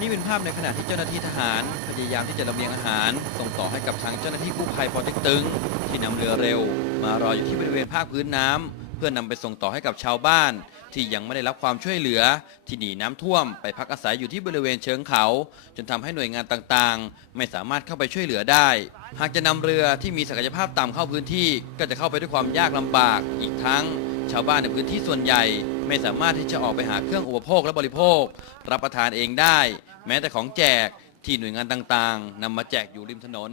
นี่เป็นภาพในขณะที่เจ้าหน้าที่ทหาร พยายามที่จะลำเลียงอาหาร ส่งต่อให้กับทางเจ้าหน้าที่กู้ภัยปอเต็กตึง ที่นำเรือเร็ว มารออยู่ที่บริเวณภาคพื้นน้ำเพื่อนำไปส่งต่อให้กับชาวบ้าน ที่ยังไม่ได้รับความช่วยเหลือ ที่หนีน้ำท่วม ไปพักอาศัยอยู่ที่บริเวณเชิงเขา จนทำให้หน่วยงานต่างๆ ไม่สามารถเข้าไปช่วยเหลือได้ หากจะนำเรือที่มีศักยภาพต่ำเข้าพื้นที่ ก็จะเข้าไปด้วยความยากลำบากอีกทั้ง ชาวบ้านในพื้นที่ส่วนใหญ่ไม่สามารถที่จะออกไปหาเครื่องอุปโภคและบริโภค รับประทานเองได้ แม้แต่ของแจกที่หน่วยงานต่างๆนำมาแจกอยู่ริมถนน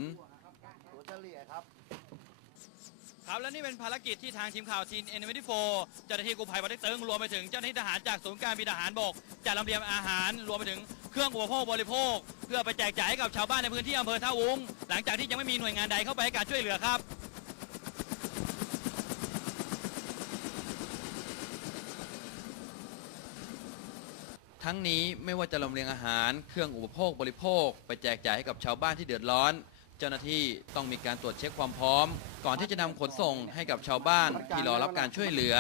ครับและนี่เป็นภารกิจที่ทางทีมข่าวทีนเอ็นเวทีโฟเจ้าหน้าที่กู้ภัยปฏิเติงรวมไปถึงเจ้าหน้าที่ทหารจากศูนย์การบินทหารบกจะลำเลียงอาหาร รวมไปถึงเครื่องอุปโภคบริโภค เพื่อไปแจกจ่ายให้กับชาวบ้านในพื้นที่อำเภอท่าวุ้งหลังจากที่ยังไม่มีหน่วยงานใดเข้าไปให้การช่วยเหลือครับ ทั้งนี้ไม่ว่าจะลำเลียงอาหาร เครื่องอุปโภคบริโภค ไปแจกจ่ายให้กับชาวบ้านที่เดือดร้อน เจ้าหน้าที่ต้องมีการตรวจเช็คความพร้อม ก่อนที่จะนำขนส่งให้กับชาวบ้านที่รอรับการช่วยเหลือ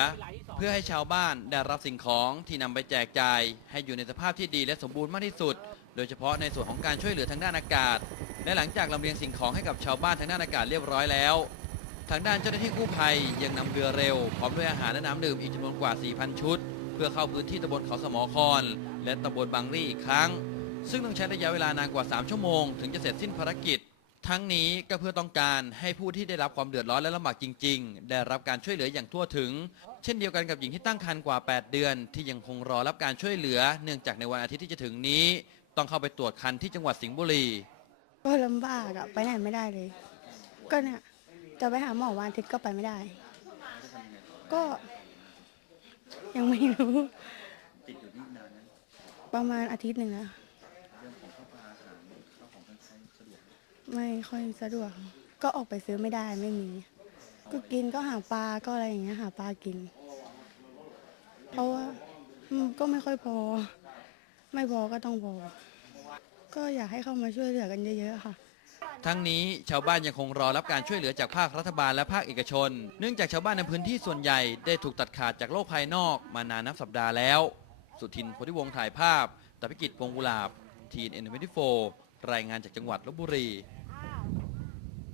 เพื่อให้ชาวบ้านได้รับสิ่งของที่นำไปแจกจ่ายให้อยู่ในสภาพที่ดีและสมบูรณ์มากที่สุด โดยเฉพาะในส่วนของการช่วยเหลือทางด้านอากาศ และหลังจากลำเลียงสิ่งของให้กับชาวบ้านทางด้านอากาศเรียบร้อยแล้ว ทางด้านเจ้าหน้าที่กู้ภัยยังนำเรือเร็วพร้อมด้วยอาหารและน้ำดื่มอีกจำนวนกว่า 4,000 ชุด พื่อเข้าพื้นที่ตำบลเขาสมอคอน และตำบลบางรี่อีกครั้ง ซึ่งต้องใช้ระยะเวลานานกว่า 3 ชั่วโมง ถึงจะเสร็จสิ้นภารกิจ ทั้งนี้ก็เพื่อต้องการให้ผู้ที่ได้รับความเดือดร้อนและลำบากจริง ๆ ได้รับการช่วยเหลืออย่างทั่วถึง เช่นเดียวกันกับหญิงที่ตั้งครรภ์กว่า 8 เดือน ที่ยังคงรอรับการช่วยเหลือ เนื่องจากในวันอาทิตย์ที่จะถึงนี้ ต้องเข้าไปตรวจคันที่จังหวัดสิงห์บุรี ก็ลำบากอะไปไหนไม่ได้เลย ก็เนี่ยจะไปหาหมอวันอาทิตย์ก็ไปไม่ได้ ก็ ยังไม่รู้ ติดอยู่นี่นานนะประมาณอาทิตย์หนึ่งแล้วเรื่องของข้าวปลาอาหารข้าวของเครื่องใช้สะดวกไม่ค่อยสะดวก ก็ออกไปซื้อไม่ได้ไม่มี ก็กินก็หาปลาก็อะไรอย่างเงี้ยหาปลากิน เพราะว่าอืมก็ไม่ค่อยพอ ไม่พอก็ต้องพอ ก็อยากให้เข้ามาช่วยเหลือกันเยอะๆค่ะ ทั้งนี้ชาวบ้านยังคงรอรับการช่วยเหลือจากภาครัฐบาลและภาคเอกชน เนื่องจากชาวบ้านในพื้นที่ส่วนใหญ่ได้ถูกตัดขาดจากโลกภายนอกมานานนับสัปดาห์แล้ว สุทินโพธิวงศ์ถ่ายภาพตพิกิจพงกุลาบทีนเอ็นเวทีโฟรายงานจากจังหวัดลบบุรี